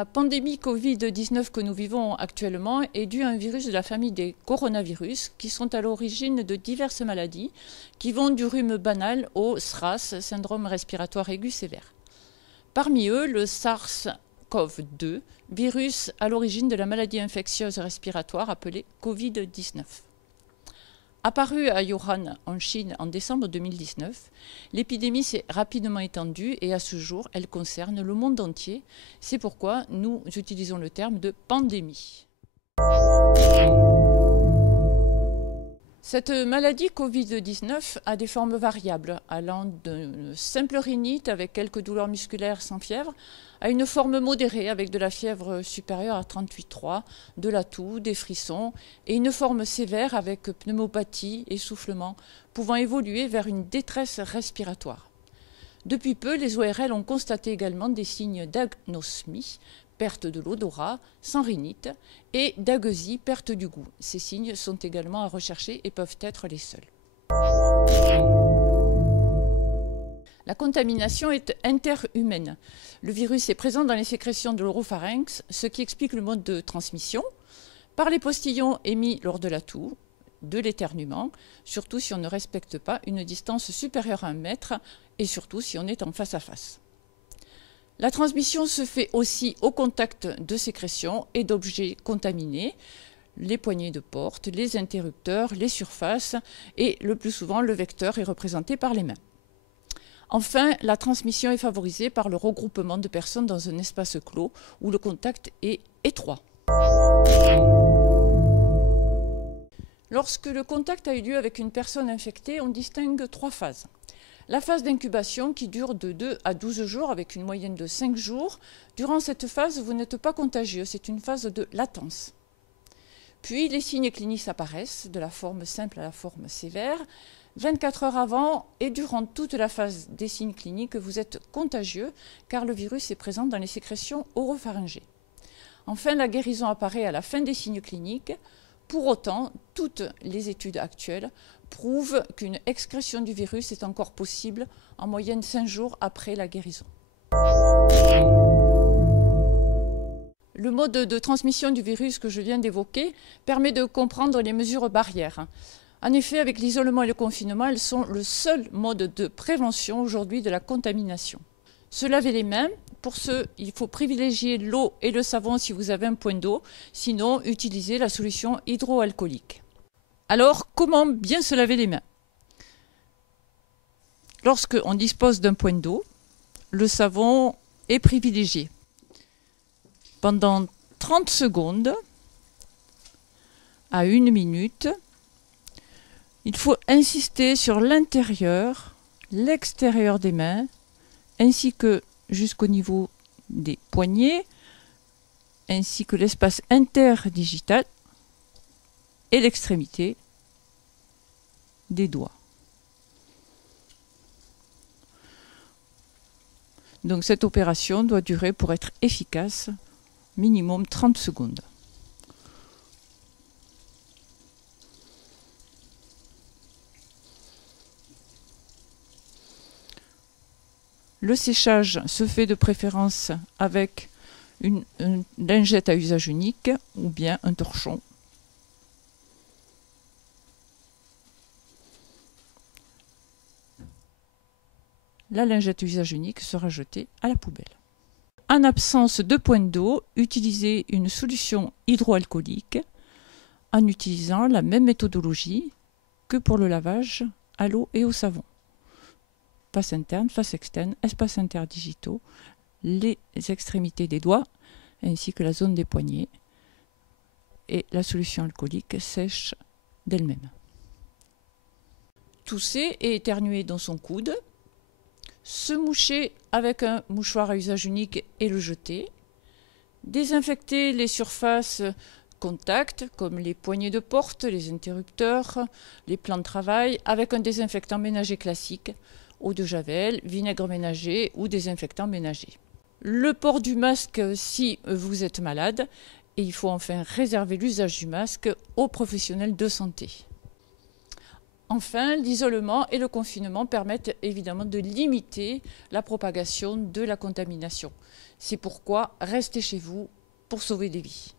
La pandémie Covid-19 que nous vivons actuellement est due à un virus de la famille des coronavirus qui sont à l'origine de diverses maladies qui vont du rhume banal au SRAS, syndrome respiratoire aigu sévère. Parmi eux, le SARS-CoV-2, virus à l'origine de la maladie infectieuse respiratoire appelée Covid-19. Apparue à Wuhan, en Chine, en décembre 2019, l'épidémie s'est rapidement étendue et à ce jour, elle concerne le monde entier. C'est pourquoi nous utilisons le terme de pandémie. Cette maladie Covid-19 a des formes variables, allant d'une simple rhinite avec quelques douleurs musculaires sans fièvre, à une forme modérée avec de la fièvre supérieure à 38,3, de la toux, des frissons, et une forme sévère avec pneumopathie, essoufflement, pouvant évoluer vers une détresse respiratoire. Depuis peu, les ORL ont constaté également des signes d'anosmie, perte de l'odorat, sans rhinite, et d'agueusie, perte du goût. Ces signes sont également à rechercher et peuvent être les seuls. La contamination est interhumaine. Le virus est présent dans les sécrétions de l'oropharynx, ce qui explique le mode de transmission, par les postillons émis lors de la toux, de l'éternuement, surtout si on ne respecte pas une distance supérieure à 1 mètre et surtout si on est en face à face. La transmission se fait aussi au contact de sécrétions et d'objets contaminés, les poignées de porte, les interrupteurs, les surfaces et le plus souvent le vecteur est représenté par les mains. Enfin, la transmission est favorisée par le regroupement de personnes dans un espace clos où le contact est étroit. Lorsque le contact a eu lieu avec une personne infectée, on distingue 3 phases. La phase d'incubation qui dure de 2 à 12 jours avec une moyenne de 5 jours. Durant cette phase, vous n'êtes pas contagieux, c'est une phase de latence. Puis les signes cliniques apparaissent, de la forme simple à la forme sévère. 24 heures avant et durant toute la phase des signes cliniques, vous êtes contagieux car le virus est présent dans les sécrétions oropharyngées. Enfin, la guérison apparaît à la fin des signes cliniques. Pour autant, toutes les études actuelles prouvent qu'une excrétion du virus est encore possible en moyenne 5 jours après la guérison. Le mode de transmission du virus que je viens d'évoquer permet de comprendre les mesures barrières. En effet, avec l'isolement et le confinement, elles sont le seul mode de prévention aujourd'hui de la contamination. Se laver les mains, pour ce, il faut privilégier l'eau et le savon si vous avez un point d'eau, sinon utilisez la solution hydroalcoolique. Alors, comment bien se laver les mains? Lorsqu'on dispose d'un point d'eau, le savon est privilégié. Pendant 30 secondes à 1 minute, il faut insister sur l'intérieur, l'extérieur des mains, ainsi que jusqu'au niveau des poignets, ainsi que l'espace interdigital et l'extrémité des doigts. Donc cette opération doit durer pour être efficace minimum 30 secondes. Le séchage se fait de préférence avec une lingette à usage unique ou bien un torchon. La lingette à usage unique sera jetée à la poubelle. En absence de point d'eau, utilisez une solution hydroalcoolique en utilisant la même méthodologie que pour le lavage à l'eau et au savon. Face interne, face externe, espaces interdigitaux, les extrémités des doigts ainsi que la zone des poignets et la solution alcoolique sèche d'elle-même. Tousser et éternuer dans son coude, se moucher avec un mouchoir à usage unique et le jeter, désinfecter les surfaces contact comme les poignées de porte, les interrupteurs, les plans de travail avec un désinfectant ménager classique, eau de javel, vinaigre ménager ou désinfectant ménager. Le port du masque si vous êtes malade et il faut enfin réserver l'usage du masque aux professionnels de santé. enfin, l'isolement et le confinement permettent évidemment de limiter la propagation de la contamination. C'est pourquoi restez chez vous pour sauver des vies.